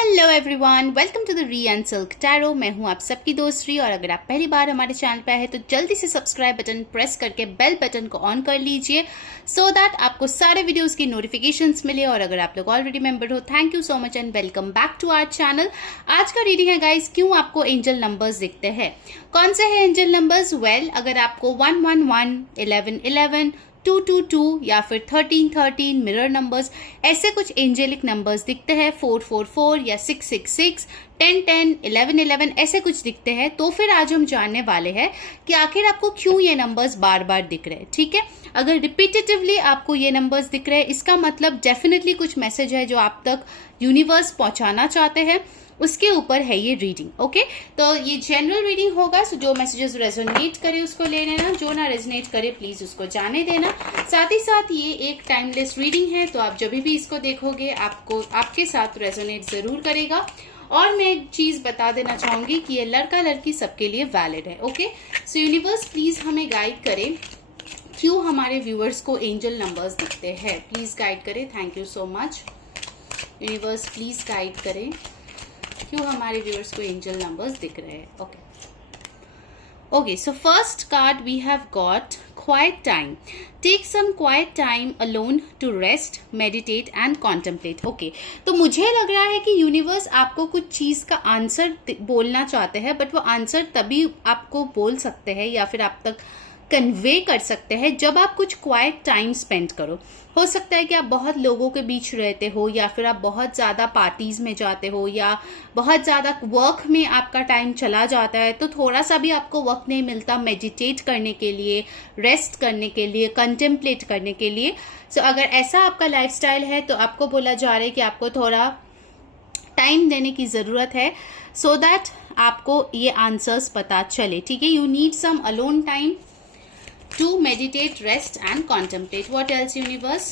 Hello everyone, welcome to the re and silk tarot. मैं हूं आप सबकी दोस्त री, और अगर आप पहली बार हमारे चैनल पे आए हैं तो जल्दी से सब्सक्राइब बटन प्रेस करके बेल बटन को ऑन कर लीजिए सो दैट आपको सारे वीडियोस की नोटिफिकेशंस मिले। और अगर आप लोग ऑलरेडी मेंबर हो, thank you so much and welcome back to our channel. आज का रीडिंग है गाइस, क्यों आपको एंजल नंबर्स दिखते हैं। कौन से है एंजल नंबर्स? वेल, अगर आपको 111, 1111, 222 या फिर 1313 मिरर नंबर्स, ऐसे कुछ एंजेलिक नंबर्स दिखते हैं, 444 या 666, 1010, 1111 ऐसे कुछ दिखते हैं, तो फिर आज हम जानने वाले हैं कि आखिर आपको क्यों ये नंबर्स बार बार दिख रहे हैं। ठीक है, अगर रिपीटेटिवली आपको ये नंबर्स दिख रहे हैं, इसका मतलब डेफिनेटली कुछ मैसेज है जो आप तक यूनिवर्स पहुंचाना चाहते हैं, उसके ऊपर है ये रीडिंग। ओके, तो ये जनरल रीडिंग होगा, सो जो मैसेजेस रेजोनेट करे उसको ले लेना, जो ना रेजोनेट करे प्लीज उसको जाने देना। साथ ही साथ ये एक टाइमलेस रीडिंग है, तो आप जब भी इसको देखोगे आपको आपके साथ रेजोनेट जरूर करेगा। और मैं एक चीज बता देना चाहूंगी कि ये लड़का लड़की सबके लिए वैलिड है। ओके, सो यूनिवर्स प्लीज हमें गाइड करे क्यों हमारे व्यूअर्स को एंजल नंबर्स दिखते हैं। प्लीज गाइड करें, thank you so much. Universe please guide करें क्यों हमारे व्यूअर्स को एंजल नंबर्स दिख रहे हैं। Okay, so first card we have got quiet time. Take some quiet time alone to rest, meditate and contemplate. Okay, तो मुझे लग रहा है कि यूनिवर्स आपको कुछ चीज का आंसर बोलना चाहते हैं, बट वो आंसर तभी आपको बोल सकते हैं या फिर आप तक कन्वे कर सकते हैं जब आप कुछ क्वाइट टाइम स्पेंड करो। हो सकता है कि आप बहुत लोगों के बीच रहते हो, या फिर आप बहुत ज़्यादा पार्टीज में जाते हो, या बहुत ज़्यादा वर्क में आपका टाइम चला जाता है, तो थोड़ा सा भी आपको वक्त नहीं मिलता मेडिटेट करने के लिए, रेस्ट करने के लिए, कंटेम्पलेट करने के लिए। सो अगर ऐसा आपका लाइफस्टाइल है तो आपको बोला जा रहा है कि आपको थोड़ा टाइम देने की ज़रूरत है सो दैट आपको ये आंसर्स पता चले। ठीक है, you need some alone time to meditate, rest and contemplate. What else, universe?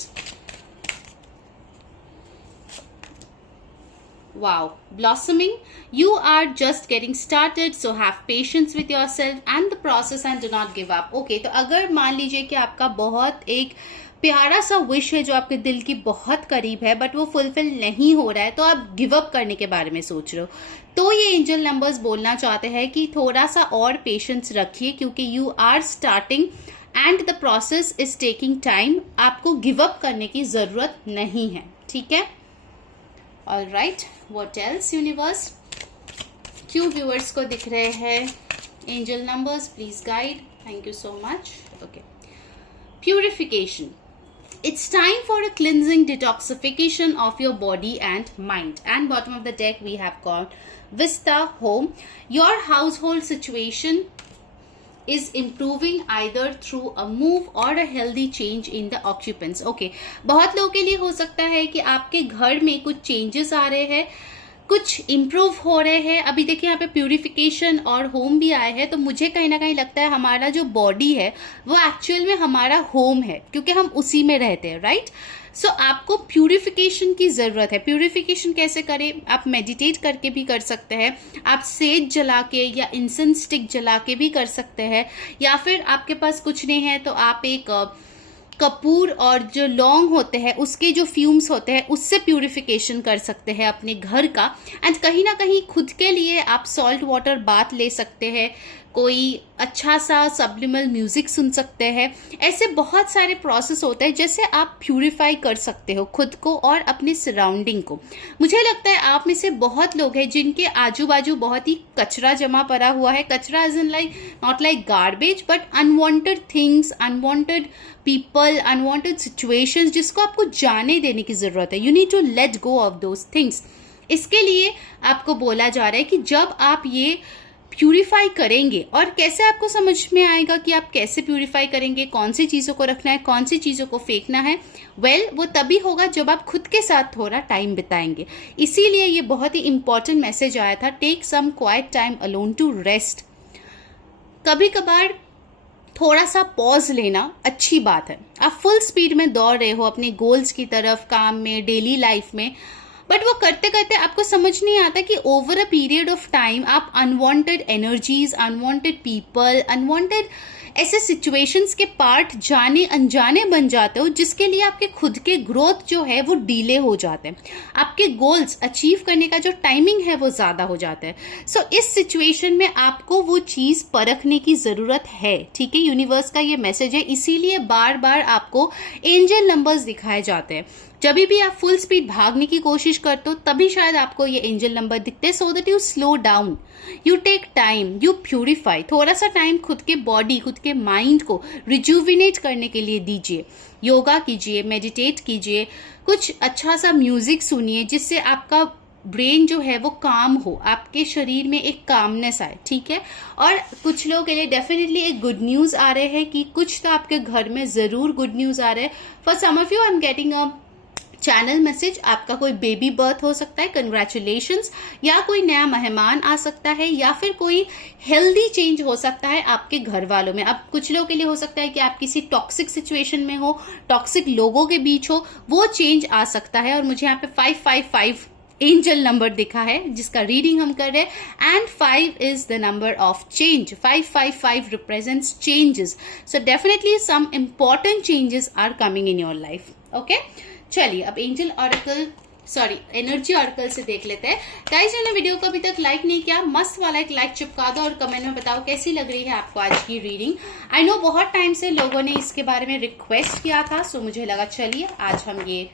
Wow, blossoming. You are just getting started, so have patience with yourself and the process and do not give up. Okay, तो अगर मान लीजिए कि आपका बहुत एक प्यारा सा विश है जो आपके दिल की बहुत करीब है, बट वो फुलफिल नहीं हो रहा है, तो आप गिव अप करने के बारे में सोच रहे हो, तो ये एंजल नंबर्स बोलना चाहते हैं कि थोड़ा सा और पेशेंस रखिए, क्योंकि you are starting and the process is taking time. आपको गिव अप करने की जरूरत नहीं है। ठीक है, all right, what else universe? क्यों व्यूअर्स को दिख रहे हैं angel numbers? Please guide, thank you so much. Okay, purification. It's time for a cleansing detoxification of your body and mind. And bottom of the deck we have got Vista Home. Your household situation is improving either through a move or a healthy change in the occupants. Okay, बहुत लोगों के लिए हो सकता है कि आपके घर में कुछ चेंजेस आ रहे हैं, कुछ इम्प्रूव हो रहे हैं। अभी देखिए यहाँ पे प्यूरिफिकेशन और होम भी आए हैं, तो मुझे कहीं ना कहीं लगता है हमारा जो बॉडी है वो एक्चुअल में हमारा होम है, क्योंकि हम उसी में रहते हैं, राइट? सो आपको प्यूरिफिकेशन की ज़रूरत है। प्यूरिफिकेशन कैसे करें? आप मेडिटेट करके भी कर सकते हैं, आप सेज जला के या इंसेंस स्टिक जला के भी कर सकते हैं, या फिर आपके पास कुछ नहीं है तो आप एक कपूर और जो लौंग होते हैं उसके जो फ्यूम्स होते हैं उससे प्यूरिफिकेशन कर सकते हैं अपने घर का। एंड कहीं ना कहीं खुद के लिए आप सॉल्ट वाटर बाथ ले सकते हैं, कोई अच्छा सा सब्लिमल म्यूजिक सुन सकते हैं। ऐसे बहुत सारे प्रोसेस होते हैं जैसे आप प्यूरिफाई कर सकते हो खुद को और अपने सराउंडिंग को। मुझे लगता है आप में से बहुत लोग हैं जिनके आजू बाजू बहुत ही कचरा जमा पड़ा हुआ है। कचरा is in like not like garbage, but unwanted things, unwanted people, unwanted situations जिसको आपको जाने देने की जरूरत है। You need to let go of those things. इसके लिए आपको बोला जा रहा है कि जब आप ये प्यूरिफाई करेंगे, और कैसे आपको समझ में आएगा कि आप कैसे प्यूरिफाई करेंगे, कौन सी चीज़ों को रखना है, कौन सी चीज़ों को फेंकना है? वेल, वो तभी होगा जब आप खुद के साथ थोड़ा टाइम बिताएंगे। इसीलिए ये बहुत ही इंपॉर्टेंट मैसेज आया था, take some quiet time alone to rest. कभी कभार थोड़ा सा पॉज लेना अच्छी बात है। आप फुल स्पीड में दौड़ रहे हो अपने गोल्स की तरफ, काम में, डेली लाइफ में, बट वो करते करते आपको समझ नहीं आता कि over a period of time आप unwanted energies, unwanted people, unwanted ऐसे सिचुएशंस के पार्ट जाने अनजाने बन जाते हो, जिसके लिए आपके खुद के ग्रोथ जो है वो डीले हो जाते हैं, आपके गोल्स अचीव करने का जो टाइमिंग है वो ज्यादा हो जाता है। सो इस सिचुएशन में आपको वो चीज परखने की जरूरत है, ठीक है। यूनिवर्स का ये मैसेज है, इसीलिए बार बार आपको एंजल नंबर्स दिखाए जाते हैं। जब भी आप फुल स्पीड भागने की कोशिश करते हो तभी शायद आपको ये एंजल नंबर दिखते हैं, so that you slow down, you take time, you purify. थोड़ा सा टाइम खुद के बॉडी, खुद के माइंड को रिजुविनेट करने के लिए दीजिए। योगा कीजिए, मेडिटेट कीजिए, कुछ अच्छा सा म्यूजिक सुनिए जिससे आपका ब्रेन जो है वो काम हो, आपके शरीर में एक कामनेस आए, ठीक है। और कुछ लोगों के लिए डेफिनेटली एक गुड न्यूज आ रहे हैं कि कुछ तो आपके घर में जरूर गुड न्यूज आ रहे हैं। For some of you I am getting a channel message, आपका कोई बेबी बर्थ हो सकता है, कंग्रेचुलेशंस, या कोई नया मेहमान आ सकता है, या फिर कोई हेल्दी चेंज हो सकता है आपके घर वालों में। अब कुछ लोगों के लिए हो सकता है कि आप किसी टॉक्सिक सिचुएशन में हो, टॉक्सिक लोगों के बीच हो, वो चेंज आ सकता है। और मुझे यहाँ पे 555 एंजल नंबर दिखा है जिसका रीडिंग हम कर रहे हैं, and 5 is the number of change. 555 represents changes, so definitely some important changes are coming in your life. Okay, चलिए अब एंजल ऑरेकल एनर्जी ऑरेकल से देख लेते हैं। गाइस, जिन्होंने वीडियो को अभी तक लाइक नहीं किया, मस्त वाला एक लाइक चिपका दो और कमेंट में बताओ कैसी लग रही है आपको आज की रीडिंग। आई नो बहुत टाइम से लोगों ने इसके बारे में रिक्वेस्ट किया था, सो मुझे लगा चलिए आज हम ये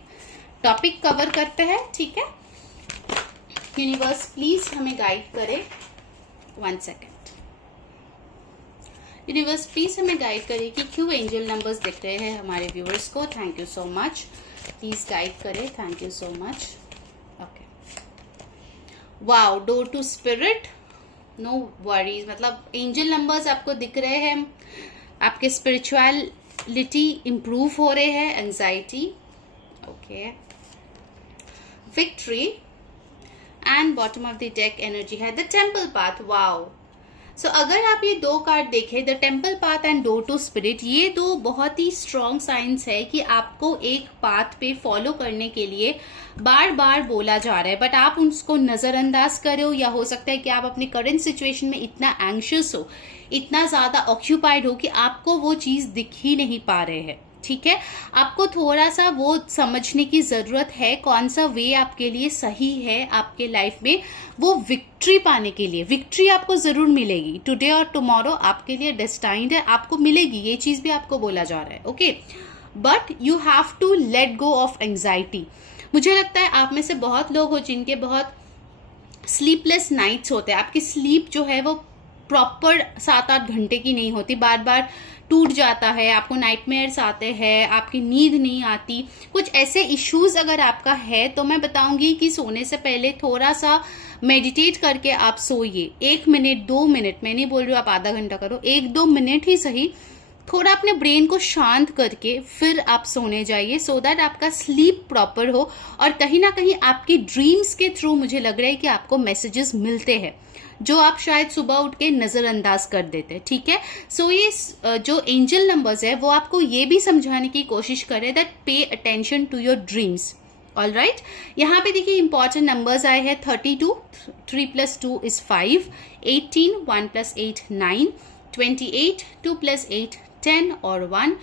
टॉपिक कवर करते हैं, ठीक है। यूनिवर्स प्लीज हमें गाइड करे। 1 सेकेंड। यूनिवर्स प्लीज हमें गाइड करे कि क्यों एंजल नंबर्स दिख रहे हैं हमारे व्यूअर्स को। Thank you so much, please guide करे, thank you so much. Okay, wow, door to spirit, no worries, मतलब एंजल नंबर्स आपको दिख रहे हैं, आपके स्पिरिचुअलिटी इंप्रूव हो रहे हैं, anxiety, okay, victory, and bottom of the deck energy है the temple path. Wow, so अगर आप ये 2 कार्ड देखें, the temple path and door to spirit, ये 2 बहुत ही स्ट्रॉन्ग साइंस है कि आपको एक पाथ पे फॉलो करने के लिए बार बार बोला जा रहा है, बट आप उसको नजरअंदाज कर रहे हो, या हो सकता है कि आप अपने करंट सिचुएशन में इतना एंग्शियस हो, इतना ज्यादा ऑक्यूपाइड हो कि आपको वो चीज दिख ही नहीं पा रहे हैं, ठीक है। आपको थोड़ा सा वो समझने की जरूरत है कौन सा वे आपके लिए सही है आपके लाइफ में वो विक्ट्री पाने के लिए। विक्ट्री आपको जरूर मिलेगी, टुडे और टुमारो आपके लिए डेस्टाइन्ड है, आपको मिलेगी, ये चीज भी आपको बोला जा रहा है, okay. But you have to let go of anxiety. मुझे लगता है आप में से बहुत लोग हो जिनके बहुत स्लीपलेस नाइट्स होते हैं, आपकी स्लीप जो है वो प्रॉपर 7-8 घंटे की नहीं होती, बार बार टूट जाता है, आपको नाइटमेयर्स आते हैं, आपकी नींद नहीं आती, कुछ ऐसे इश्यूज अगर आपका है तो मैं बताऊंगी कि सोने से पहले थोड़ा सा मेडिटेट करके आप सोइए। 1 मिनट 2 मिनट, मैं नहीं बोल रही हूँ आप आधा घंटा करो, 1-2 मिनट ही सही, थोड़ा अपने ब्रेन को शांत करके फिर आप सोने जाइए, सो दैट आपका स्लीप प्रॉपर हो। और कहीं ना कहीं आपकी ड्रीम्स के थ्रू मुझे लग रहा है कि आपको मैसेजेस मिलते हैं जो आप शायद सुबह उठ के नजरअंदाज कर देते हैं, ठीक है। सो ये जो एंजल नंबर्स है वो आपको ये भी समझाने की कोशिश करे that pay attention to your dreams, all right. यहाँ पे देखिए इंपॉर्टेंट नंबर्स आए हैं 32, 3 + 2 is 5, 18, 1 + 8 9, 28, 2 + 8 10 और 1,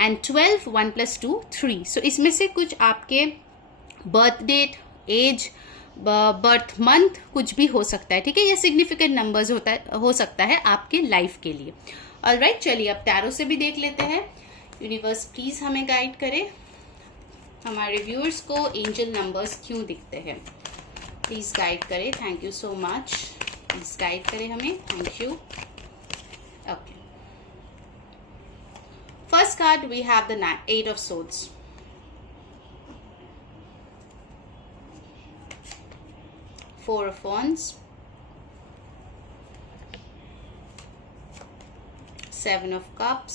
एंड 12, 1 + 2 3। सो इसमें से कुछ आपके birth date, age, birth month कुछ भी हो सकता है, ठीक है। ये सिग्निफिकेंट नंबर्स हो सकता है आपके लाइफ के लिए, ऑलराइट। चलिए अब टैरो से भी देख लेते हैं। यूनिवर्स प्लीज हमें गाइड करे, हमारे व्यूअर्स को एंजल नंबर्स क्यों दिखते हैं, प्लीज गाइड करे, thank you so much, please guide करें हमें, thank you. Okay, first card we have the 8 of Swords, Four of Wands, 7 of Cups,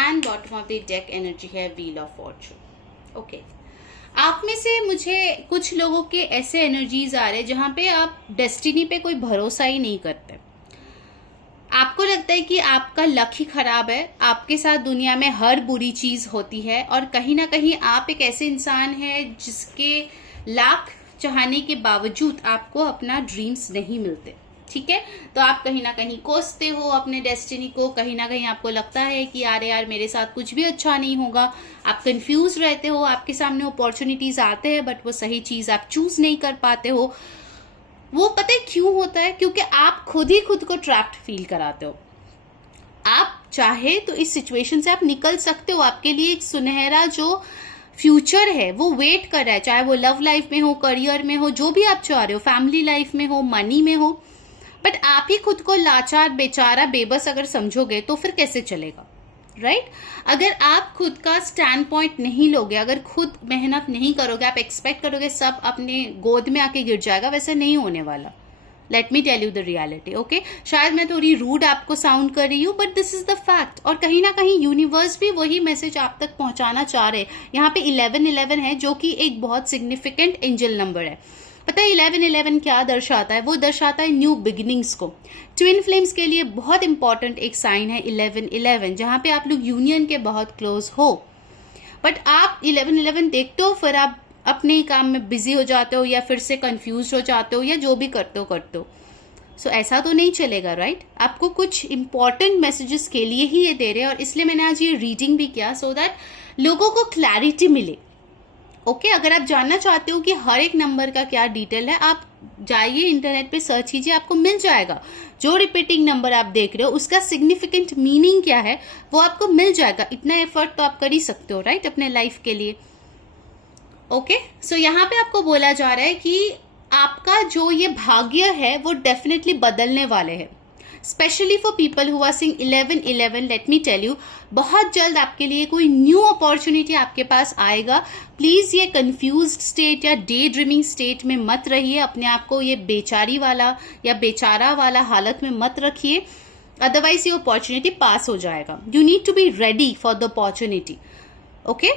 and bottom of the deck energy है Wheel of Fortune, okay। आप में से मुझे कुछ लोगों के ऐसे एनर्जीज आ रहे हैं जहां पे आप डेस्टिनी पे कोई भरोसा ही नहीं करते, आपको लगता है कि आपका लक ही खराब है, आपके साथ दुनिया में हर बुरी चीज होती है, और कहीं ना कहीं आप एक ऐसे इंसान हैं जिसके लाख चाहने के बावजूद आपको अपना ड्रीम्स नहीं मिलते, ठीक है। तो आप कहीं ना कहीं कोसते हो अपने डेस्टिनी को, कहीं ना कहीं आपको लगता है कि यार मेरे साथ कुछ भी अच्छा नहीं होगा, आप कंफ्यूज रहते हो, आपके सामने अपॉर्चुनिटीज आते हैं बट वो सही चीज आप चूज नहीं कर पाते हो। वो पता है क्यों होता है? क्योंकि आप खुद ही खुद को ट्रैप्ड फील कराते हो। आप चाहे तो इस सिचुएशन से आप निकल सकते हो, आपके लिए एक सुनहरा जो फ्यूचर है वो वेट कर रहा है, चाहे वो लव लाइफ में हो, करियर में हो, जो भी आप चाह रहे हो, फैमिली लाइफ में हो, मनी में हो। बट आप ही खुद को लाचार, बेचारा, बेबस अगर समझोगे तो फिर कैसे चलेगा, राइट? अगर आप खुद का स्टैंड पॉइंट नहीं लोगे, अगर खुद मेहनत नहीं करोगे, आप एक्सपेक्ट करोगे सब अपने गोद में आके गिर जाएगा, वैसे नहीं होने वाला। Let me tell you the reality, okay? शायद मैं थोड़ी रूड आपको साउंड कर रही हूँ but this is the fact. और कहीं ना कहीं यूनिवर्स भी वही मैसेज आप तक पहुंचाना चाह रहे हैं। यहाँ पे 1111 है जो कि एक बहुत सिग्निफिकेंट एंजल नंबर है। पता है 1111 क्या दर्शाता है? वो दर्शाता है न्यू बिगिनिंग्स को। ट्विन फ्लेम्स के लिए बहुत इंपॉर्टेंट एक साइन है 1111, जहां पे आप लोग यूनियन के बहुत क्लोज हो। बट आप 1111 देखते हो, फिर आप अपने ही काम में बिजी हो जाते हो या फिर से कंफ्यूज हो जाते हो या जो भी करते हो। सो ऐसा तो नहीं चलेगा, राइट? आपको कुछ इंपॉर्टेंट मैसेजेस के लिए ही ये दे रहे हैं और इसलिए मैंने आज ये रीडिंग भी किया, सो दैट लोगों को क्लैरिटी मिले। ओके, अगर आप जानना चाहते हो कि हर एक नंबर का क्या डिटेल है, आप जाइए इंटरनेट पे सर्च कीजिए, आपको मिल जाएगा। जो रिपीटिंग नंबर आप देख रहे हो उसका सिग्निफिकेंट मीनिंग क्या है वो आपको मिल जाएगा। इतना एफर्ट तो आप कर ही सकते हो, राइट, अपने लाइफ के लिए। ओके, सो यहाँ पे आपको बोला जा रहा है कि आपका जो ये भाग्य है वो डेफिनेटली बदलने वाले हैं। Specially for people who are seeing 1111, let me tell you, बहुत जल्द आपके लिए कोई न्यू अपॉर्चुनिटी आपके पास आएगा। प्लीज ये कंफ्यूज्ड स्टेट या डे ड्रीमिंग स्टेट में मत रहिए, अपने आप को ये बेचारी वाला या बेचारा वाला हालत में मत रखिए, अदरवाइज ये अपॉर्चुनिटी पास हो जाएगा। You need to be ready for the opportunity. Okay,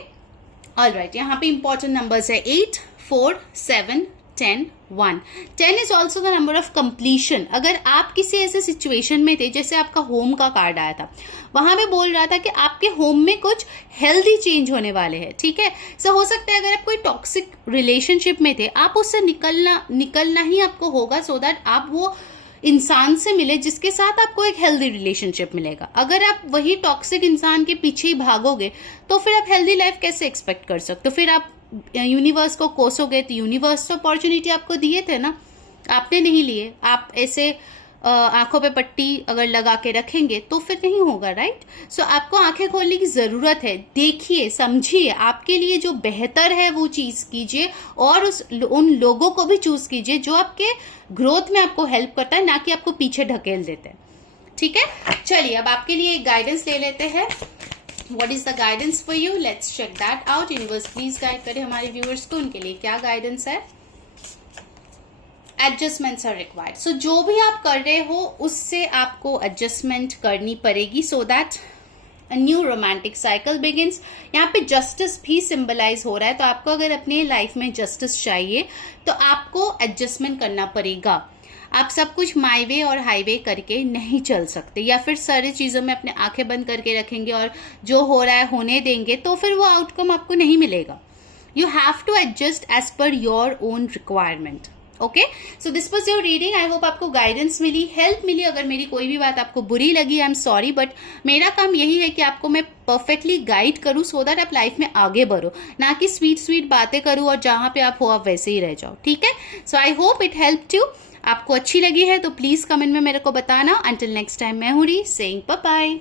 alright, यहाँ पे इंपॉर्टेंट नंबर्स है 8, 4, 7, 10, 1. 10 is also the number of completion. अगर आप किसी ऐसे सिचुएशन में थे, जैसे आपका होम का कार्ड आया था, वहां में बोल रहा था कि आपके होम में कुछ हेल्दी चेंज होने वाले हैं, ठीक है? सो हो सकता है अगर आप कोई टॉक्सिक रिलेशनशिप में थे, आप उससे निकलना ही आपको होगा, सो दैट आप वो इंसान से मिले जिसके साथ आपको एक हेल्दी रिलेशनशिप मिलेगा। अगर आप वही टॉक्सिक इंसान के पीछे ही भागोगे तो फिर आप हेल्दी लाइफ कैसे एक्सपेक्ट कर सकते हो? फिर आप यूनिवर्स को कोसोगे तो यूनिवर्स तो अपॉर्चुनिटी आपको दिए थे ना, आपने नहीं लिए। आप ऐसे आंखों पे पट्टी अगर लगा के रखेंगे तो फिर नहीं होगा, राइट? सो आपको आंखें खोलने की जरूरत है। देखिए, समझिए, आपके लिए जो बेहतर है वो चीज कीजिए और उन लोगों को भी चूज कीजिए जो आपके ग्रोथ में आपको हेल्प करता है, ना कि आपको पीछे ढकेल देते हैं, ठीक है? चलिए अब आपके लिए एक गाइडेंस ले लेते हैं। What is the guidance for you? Let's check that out. Universe please guide करे हमारे व्यूअर्स को, उनके लिए क्या गाइडेंस है। Adjustments are required. सो जो भी आप कर रहे हो उससे आपको एडजस्टमेंट करनी पड़ेगी, so that a new romantic cycle begins. यहाँ पे जस्टिस भी सिंबलाइज हो रहा है, तो आपको अगर अपने लाइफ में जस्टिस चाहिए तो आपको एडजस्टमेंट करना पड़ेगा। आप सब कुछ माई वे और हाईवे करके नहीं चल सकते, या फिर सारी चीजों में अपने आंखें बंद करके रखेंगे और जो हो रहा है होने देंगे, तो फिर वो आउटकम आपको नहीं मिलेगा। You have to adjust as per your own requirement. Okay, so this was your reading. I hope आपको गाइडेंस मिली, हेल्प मिली। अगर मेरी कोई भी बात आपको बुरी लगी, आई एम सॉरी, बट मेरा काम यही है कि आपको मैं परफेक्टली गाइड करूं, सो दैट आप लाइफ में आगे बढ़ो, ना कि स्वीट स्वीट बातें करूं और जहां पे आप हो आप वैसे ही रह जाओ, ठीक है? So I hope it helped you. आपको अच्छी लगी है तो प्लीज कमेंट में मेरे को बताना। अंटिल नेक्स्ट टाइम, मैं हूं री सेइंग बाय बाय।